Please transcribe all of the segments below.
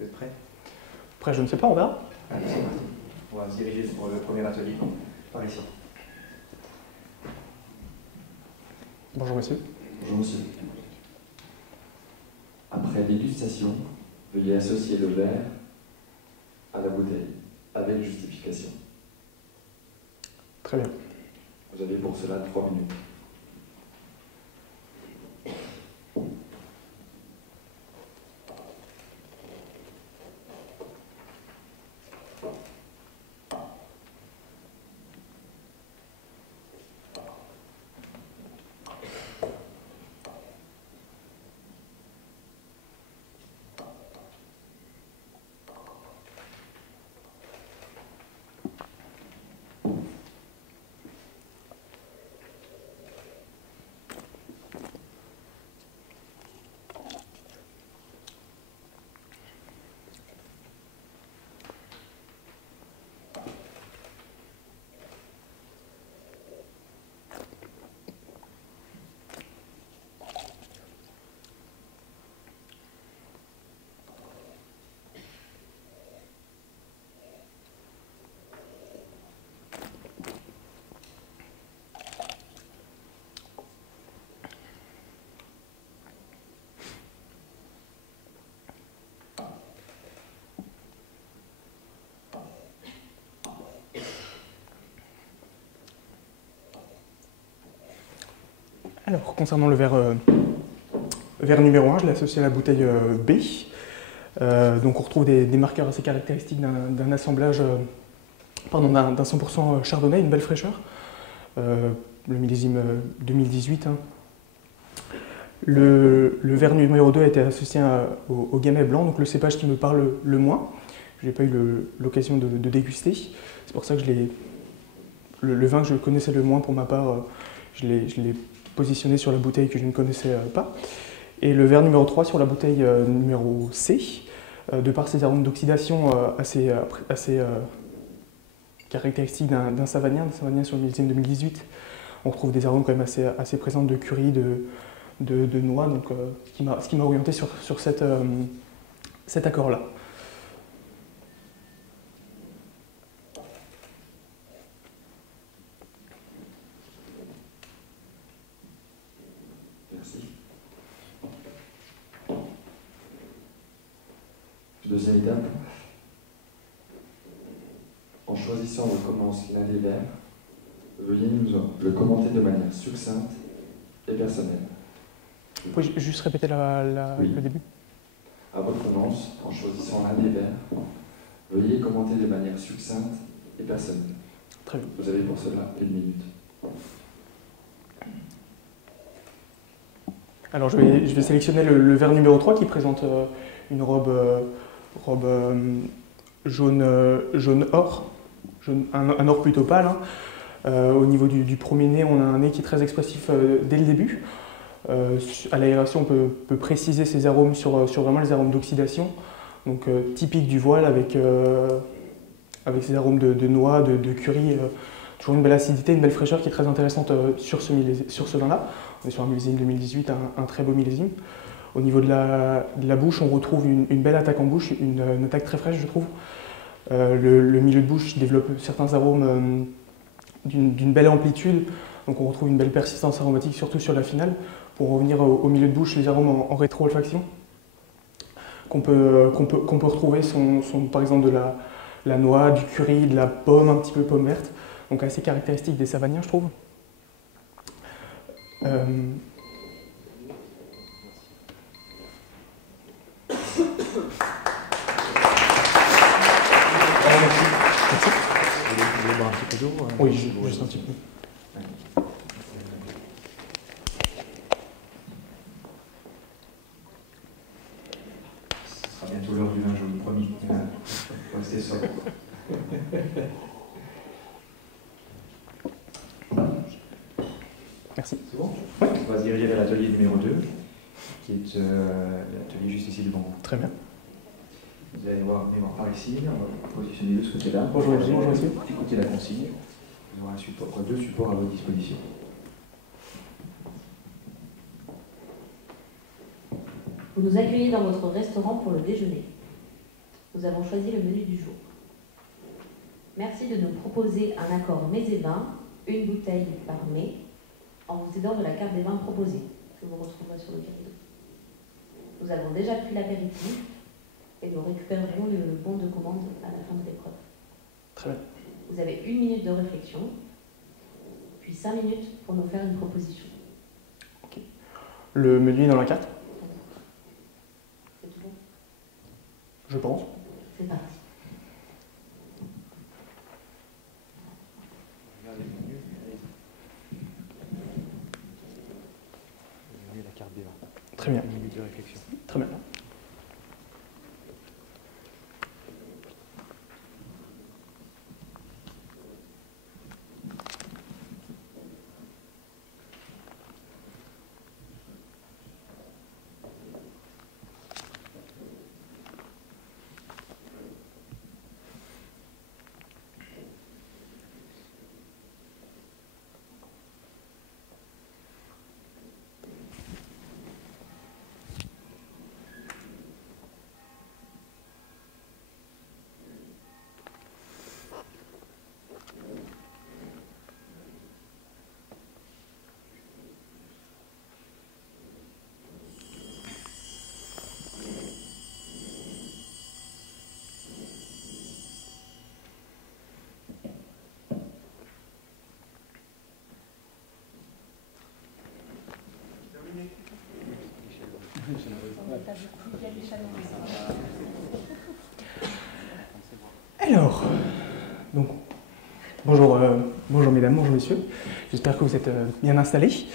Vous êtes prêts? Après, je ne sais pas, on verra. Allez, c'est parti. On va se diriger sur le premier atelier, par ici. Bonjour monsieur. Bonjour monsieur. Après dégustation, veuillez associer le verre à la bouteille, avec justification. Très bien. Vous avez pour cela 3 minutes. Alors, concernant le verre numéro 1, je l'ai associé à la bouteille B. Donc on retrouve des marqueurs assez caractéristiques d'un assemblage, d'un 100% chardonnay, une belle fraîcheur. Le millésime 2018. Hein. Le verre numéro 2 a été associé au gamay blanc, donc le cépage qui me parle le moins. Je n'ai pas eu l'occasion de déguster. C'est pour ça que le vin que je connaissais le moins pour ma part, je l'ai positionné sur la bouteille que je ne connaissais pas. Et le verre numéro 3 sur la bouteille numéro C, de par ses arômes d'oxydation assez caractéristiques d'un savagnin sur le millésime 2018. On retrouve des arômes quand même assez présents de curry, de noix, donc ce qui m'a orienté sur cet accord-là. Merci. Deuxième étape. En choisissant le commence l'un des verres, veuillez nous le commenter de manière succincte et personnelle. Vous pouvez juste répéter Oui. le début? À votre annonce, en choisissant l'un des verres, veuillez commenter de manière succincte et personnelle. Très bien. Vous avez pour cela 1 minute. Alors je vais sélectionner le verre numéro 3 qui présente une robe jaune or, un or plutôt pâle. Hein. Au niveau du premier nez, on a un nez qui est très expressif dès le début. À l'aération, on peut préciser ces arômes sur vraiment les arômes d'oxydation, donc typique du voile avec ces arômes de noix, de curry, toujours une belle acidité, une belle fraîcheur qui est très intéressante sur ce vin-là. On est sur un millésime 2018, un très beau millésime. Au niveau de la bouche, on retrouve une belle attaque en bouche, une attaque très fraîche, je trouve. Le milieu de bouche développe certains arômes d'une belle amplitude, donc on retrouve une belle persistance aromatique, surtout sur la finale. Pour revenir au milieu de bouche, les arômes en rétro-olfaction qu'on peut retrouver sont par exemple de la noix, du curry, de la pomme, un petit peu pomme verte, donc assez caractéristique des savagniens, je trouve. Vous voulez boire un petit peu d'eau? Oui, juste un petit peu. Ce sera bientôt l'heure du vin, je vous le promis. Restez sobre. Merci. C'est bon? On va se diriger vers l'atelier numéro 2, qui est l'atelier juste ici devant vous. Très bien. Vous allez voir, venez voir par ici, on va positionner de ce côté-là. Bonjour, bonjour, monsieur. Écoutez la consigne. Vous aurez deux supports à votre disposition. Vous nous accueillez dans votre restaurant pour le déjeuner. Nous avons choisi le menu du jour. Merci de nous proposer un accord mets et vins, une bouteille par mets, en vous aidant de la carte des vins proposée, que vous retrouverez sur le capitaux. Nous avons déjà pris l'apéritif et nous récupérerons le bon de commande à la fin de l'épreuve. Très bien. Vous avez 1 minute de réflexion, puis 5 minutes pour nous faire une proposition. Okay. Le menu est dans la carte? C'est tout bon? Je pense. C'est parti. La carte des vins. Très bien. 1 minute de réflexion. Très bien. Alors, donc, bonjour mesdames, bonjour messieurs, j'espère que vous êtes bien installés.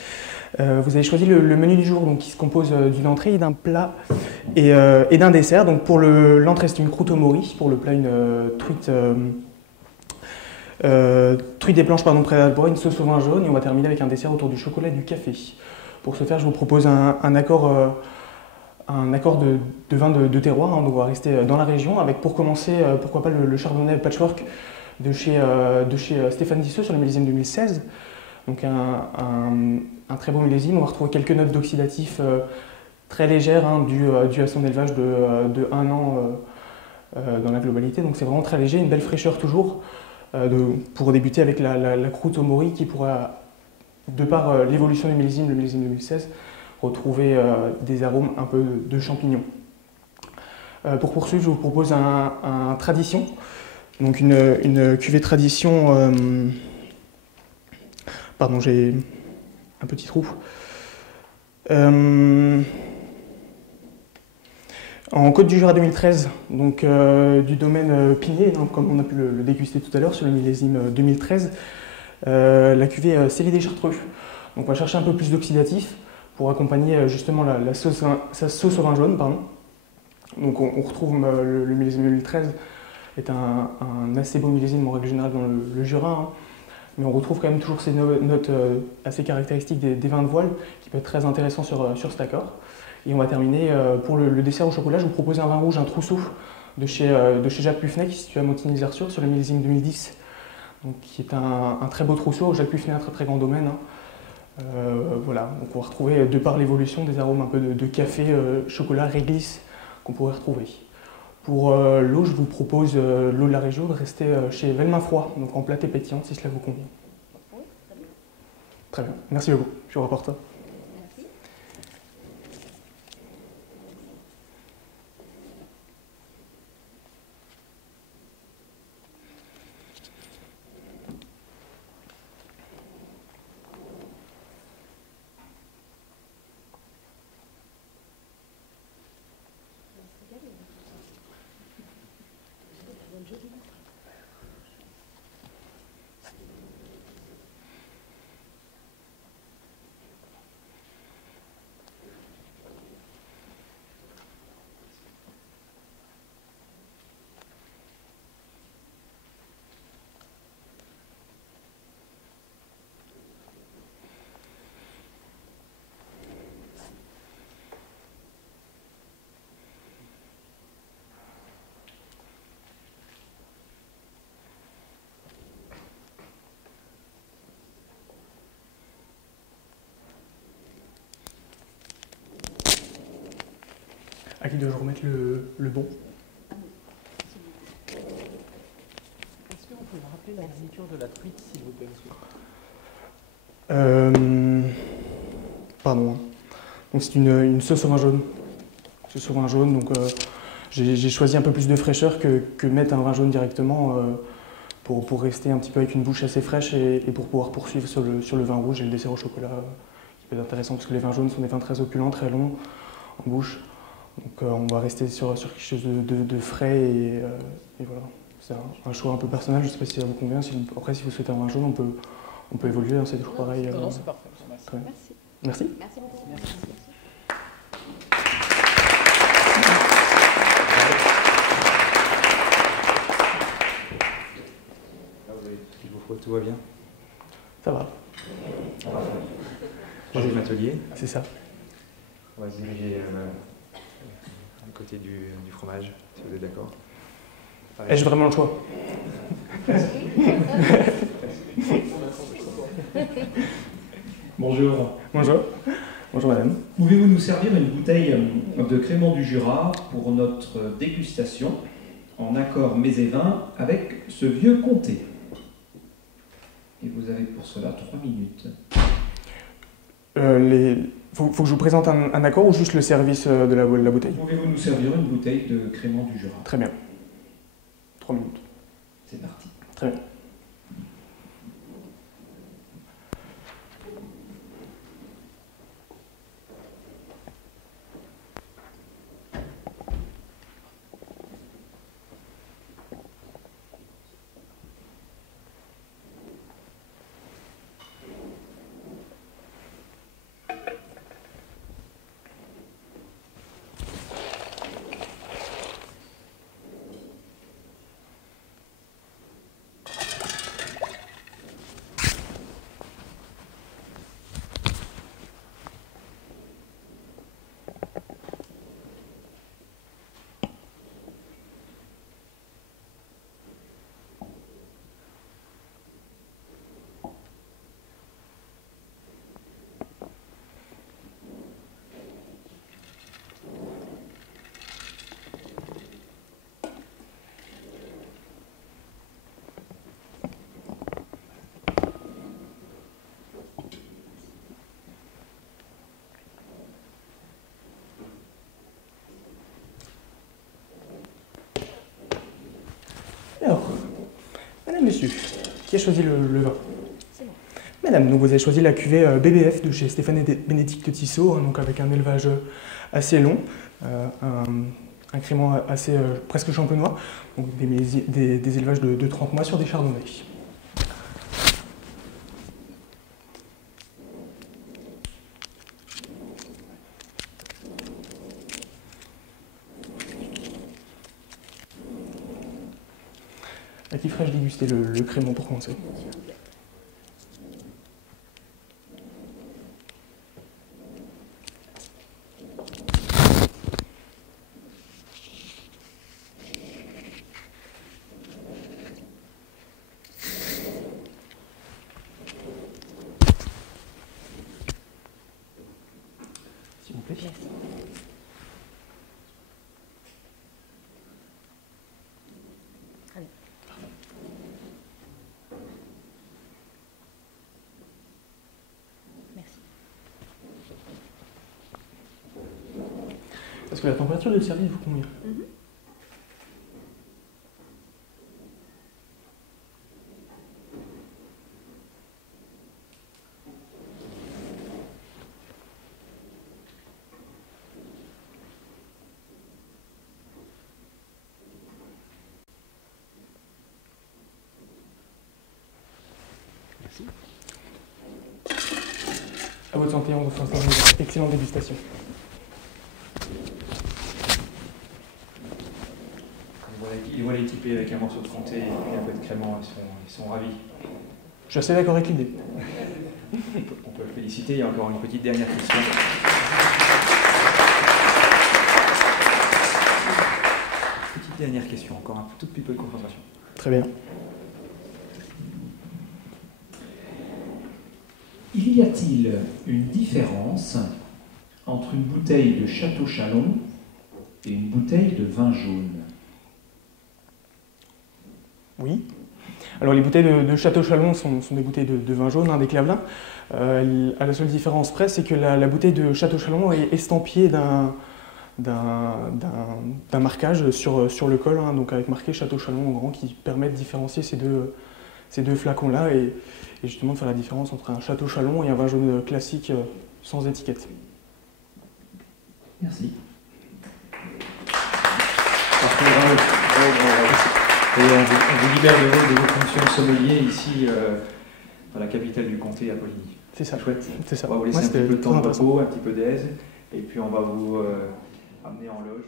Vous avez choisi le menu du jour donc, qui se compose d'une entrée, d'un plat et d'un dessert. Donc pour l'entrée c'est une croûte au mori, pour le plat une truite des blanches près d'Albora, une sauce au vin jaune et on va terminer avec un dessert autour du chocolat et du café. Pour ce faire je vous propose un accord de vin de terroir, hein, donc on va rester dans la région avec pour commencer pourquoi pas le chardonnay patchwork de chez Stéphane Disseux sur le millésime 2016. Donc un très beau millésime, on va retrouver quelques notes d'oxydatif très légères hein, dû à son élevage de 1 an dans la globalité, donc c'est vraiment très léger, une belle fraîcheur toujours pour débuter avec la croûte au mori qui pourra, de par l'évolution du millésime, le millésime 2016, retrouver des arômes un peu de champignons. Pour poursuivre, je vous propose un tradition, donc une cuvée tradition. Pardon, j'ai un petit trou. En Côte du Jura 2013, donc du domaine Pinier, donc, comme on a pu le déguster tout à l'heure sur le millésime 2013, la cuvée Célie des Chartreux. Donc on va chercher un peu plus d'oxydatif pour accompagner justement sa sauce au vin jaune. Pardon. Donc on retrouve le millésime 2013 est un assez beau millésime en règle générale dans le Jura, hein, mais on retrouve quand même toujours ces notes assez caractéristiques des vins de voile qui peut être très intéressant sur cet accord. Et on va terminer pour le dessert au chocolat, je vous propose un vin rouge, un trousseau de chez Jacques Puffenet qui est situé à Montigny-les-Arçures sur le millésime 2010, donc, qui est un très beau trousseau. Jacques Puffenet, un très très grand domaine. Hein. Voilà, donc on va retrouver de par l'évolution des arômes un peu de café, chocolat, réglisse qu'on pourrait retrouver. Pour l'eau, je vous propose l'eau de la région de rester chez Vellemin Froid, donc en plate et pétillante si cela vous convient. Oui, très bien. Très bien, merci beaucoup, je vous rapporte ça. Merci. À qui dois-je remettre le bon? rappeler la garniture de la truite, s'il vous plaît, monsieur? Pardon. Donc c'est une sauce au vin jaune. Sauce au vin jaune, donc j'ai choisi un peu plus de fraîcheur que mettre un vin jaune directement pour rester un petit peu avec une bouche assez fraîche et pour pouvoir poursuivre sur le vin rouge et le dessert au chocolat qui peut être intéressant parce que les vins jaunes sont des vins très opulents, très longs en bouche. Donc on va rester sur quelque chose de frais et voilà. C'est un choix un peu personnel, je ne sais pas si ça vous convient. Après, si vous souhaitez un vin jaune, on peut évoluer, hein, c'est toujours pareil. Non, c'est parfait. Très bien. Merci. Merci. Merci beaucoup. Merci. Là, vous avez tout ce qu'il vous faut, tout va bien? Ça va, Troisième atelier. c'est ça. On va se diriger du côté du fromage, si vous êtes d'accord. Ai-je vraiment le choix? Bonjour. Bonjour. Bonjour madame. Pouvez-vous nous servir une bouteille de Crémant du Jura pour notre dégustation en accord mets et vin avec ce vieux comté? Et vous avez pour cela 3 minutes. Faut que je vous présente un accord ou juste le service de la bouteille? Pouvez-vous nous servir une bouteille de Crémant du Jura? Très bien. 3 minutes. C'est parti. Très bien. Alors, madame, monsieur, qui a choisi le vin? C'est moi. Madame, donc vous avez choisi la cuvée BBF de chez Stéphane et Bénédicte Tissot, hein, donc avec un élevage assez long, un crément assez presque champenois, donc des élevages de 30 mois sur des chardonnays. À qui ferais-je déguster le crémant pour commencer? S'il vous plaît. Merci. Allez. Merci. Est-ce que la température du service vous convient? Merci. À votre santé, on vous souhaite une excellente dégustation. Les voilà équipés avec un morceau de comté et un peu de crémant, ils sont ravis. Je suis assez d'accord avec l'idée. On peut le féliciter, il y a encore une petite dernière question. Petite dernière question, encore un tout petit peu de concentration. Très bien. Y a-t-il une différence entre une bouteille de Château Chalon et une bouteille de vin jaune? Oui. Alors les bouteilles de Château Chalon sont des bouteilles de vin jaune, des Clavelin. À la seule différence près, c'est que la bouteille de Château Chalon est estampillée d'un marquage sur le col, donc avec marqué Château Chalon en grand, qui permet de différencier ces deux flacons-là et justement de faire la différence entre un Château Chalon et un vin jaune classique sans étiquette. Merci. Parfait, bravo. Et on vous libère de vos fonctions de sommelier ici dans la capitale du comté à Poligny. C'est ça. Chouette. C'est ça. On va vous laisser un petit peu de temps de repos, un petit peu d'aise, et puis on va vous amener en loge.